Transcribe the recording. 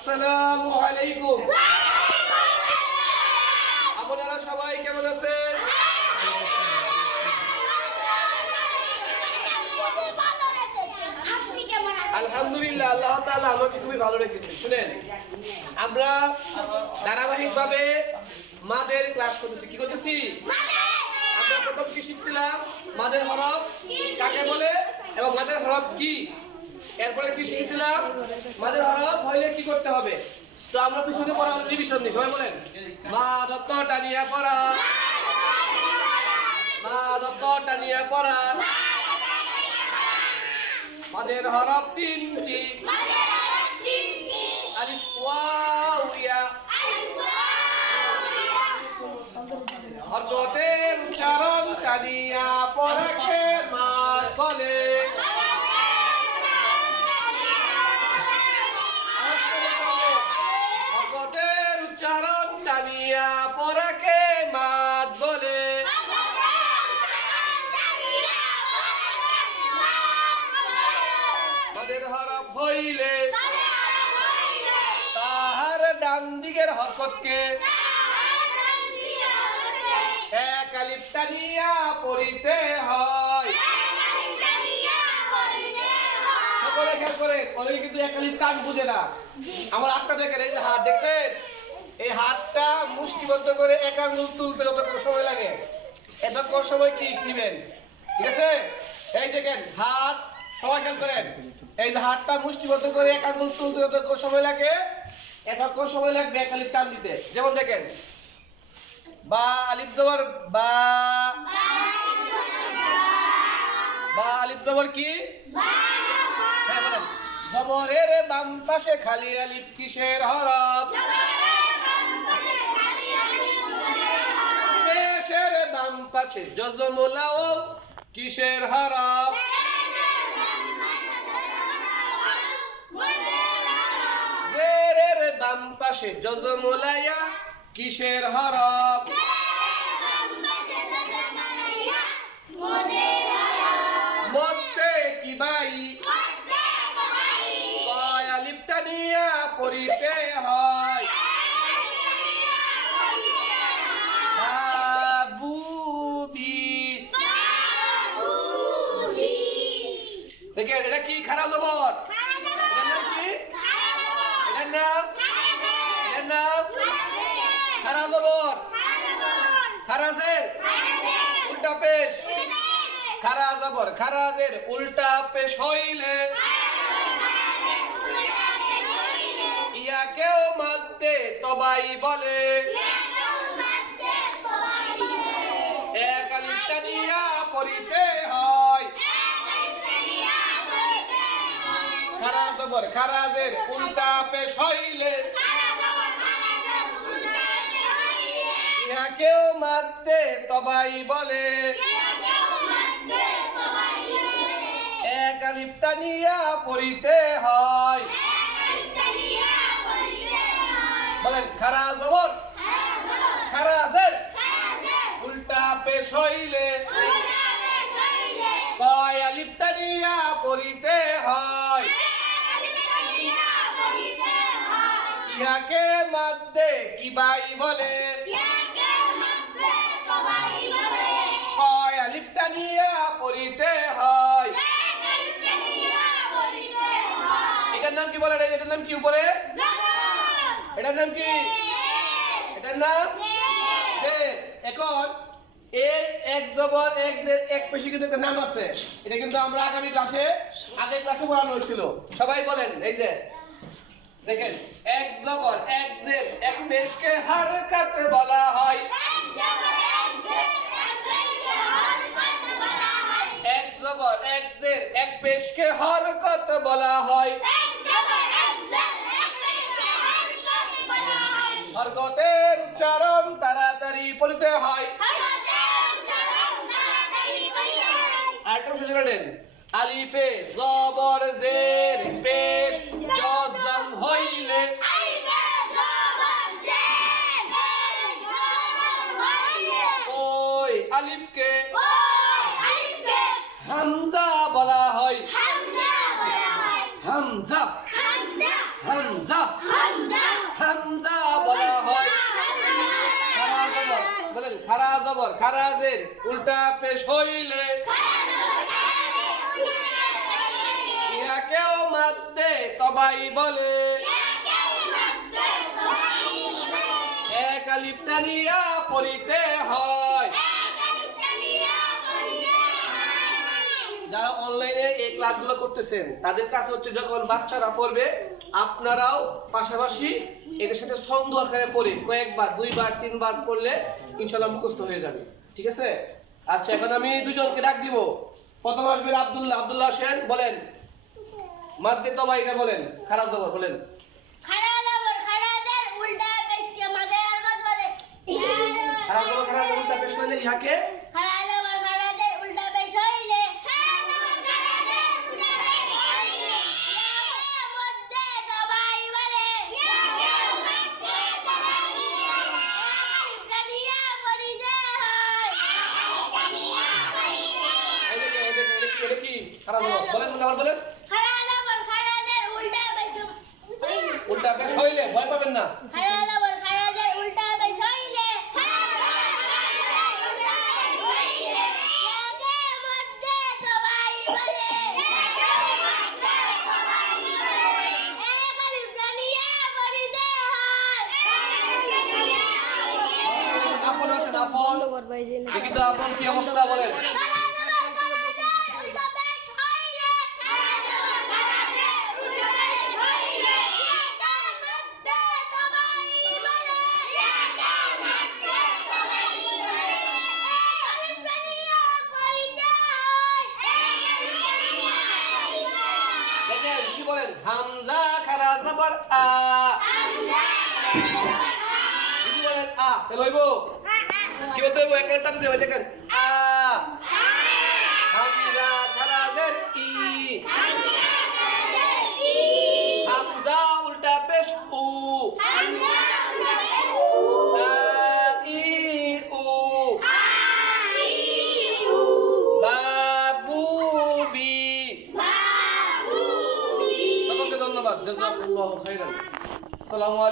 আসসালামু আলাইকুম। আপনারা সবাই কেমন আছেন? আলহামদুলিল্লাহ আল্লাহ তাআলা আমাকে খুবই ভালো রেখেছেন। শুনেন আমরা ধারাবাহিকভাবে মাদের ক্লাস করতেছি। কি করতেছি? আমরা প্রথম কি শিখছিলাম? মাদের হরফ কাকে বলে এবং মাদের হরফ কি? এরপরে কি শিখেছিলাম? মাদের হরফ হইলে কি করতে হবে? তো আমরা পিছনে পড়া রিভিশন দিই সবাই বলেন। মা দত্ত টানিয়া পড়া। মা দত্ত টানিয়া পড়া। মাদের হরফ তিনটি। আলিফ ওয়াও ইয়া হরকতের উচ্চারণ টানিয়া পড়াকে মা বলে হরকতের উচ্চারণ টানিয়া পড়াকে মা বলে মাদের হরফ হইলে তাহার ডান দিকের হরকতকে এক আলিফ টানিয়া পড়িতে হয়। সকলে খেয়াল করে কলেজ কিন্তু এক আলিফ টান বুঝে না। আমার হাতটা দেখেন এই যে হাত দেখছেন? এই হাতটা মুষ্টিবদ্ধ করে এক আঙ্গুল তুলতে সময় লাগে এতক্ষণ সময় কি নিবেন? ঠিক আছে? এই দেখেন হাত সবাই খেয়াল করেন। এই যে হাতটা মুষ্টিবদ্ধ করে সময় লাগে সময় লাগবে টান দিতে। যেমন দেখেন। বা আলিফ জবর বা। বা আলিফ জবর কি? হ্যাঁ জবরের বাম পাশে খালি আলিফ কিসের হরফ? বাম পাশে জজমুলাও কিসের হরফ? বাম পাশে জজমুলাইয়া কিসের হরফ? মধ্যে কি নিয়া পড়িতে হয়। দেখেন এটা কি খারাপ জবর এটার নাম কি এটার নাম এটার নাম খারাপ জবর খারাজের? উল্টা পেশ। খারা জবর খারাজের উল্টা পেশ হইলে। ইয়াকেও মধ্যে তবাই বলে। এক আলিফটা নিয়া পড়িতে হয়। খারা জবর খারাজের উল্টা পেশ হইলে। ইহাকেও মধ্যে তবাই বলে। এক আলিফটা নিয়া পড়িতে হয়। বলেন, খারা জবর। খারাজের। উল্টা পেশ হইলে। কয় আলিফটা নিয়া পড়িতে হয়। ইহাকে মধ্যে কি বাই বলে? পড়িতে হয়। এটার নাম কি বলে? এটার নাম কি উপরে? এটার নাম কি? এটার নাম। এখন এর এক জবর এক জের এক পেশি কিন্তু একটা নাম আছে। এটা কিন্তু আমরা আগামী ক্লাসে আগের ক্লাসে পড়ানো হয়েছিল। সবাই বলেন এই যে। দেখেন এক জবর এক জের এক পেশকে হারকাত বলা হয়। এক জবর এক জের এক পেশকে হরকত বলা হয়? হরকতের উচ্চারণ তাড়াতাড়ি পড়িতে হয়। আরেকটা আলিফে জবর জের পেশ জজম হইলে ওই আলিফকে হামজা বলা হয় হামজা। হামজা। হামজা। বলা হয়। বলেন খারা জবর খারাজের উল্টা পেশ হইলে। ইহাকেও মাদ্দে তবাই বলে। এক আলিফ টানিয়া পড়িতে হয়। যারা অনলাইনে এই ক্লাসগুলো করতেছেন তাদের কাছে হচ্ছে যখন বাচ্চারা পড়বে আপনারাও পাশাপাশি এদের সাথে ছন্দ আকারে পড়ে কয়েকবার দুইবার তিনবার পড়লে ইনশাল্লাহ মুখস্থ হয়ে যাবে। ঠিক আছে? আচ্ছা এখন আমি দুজনকে ডাক দিব। প্রথম আসবেন আব্দুল্লাহ। আব্দুল্লাহ সেন বলেন। মাদ্দে তবাইটা বলেন খারাপ জবর বলেন। খারাপ জবর খারাপ জবর উল্টা পেশ হইলে ইহাকে? এদিকে এটা কি? খারাপ বলেন বলে আবার বলেন। উল্টা পেশ হইলে। ভয় পাবেন না। আপন কি অবস্থা বলেন। খারা আ। কি বলেন আ তাহলে হইব কি বলতে হইব? একটা টাকা দেবে দেখেন, আ। হামজা খারা ই। হামজা উল্টা পেশ উ। আ সকলকে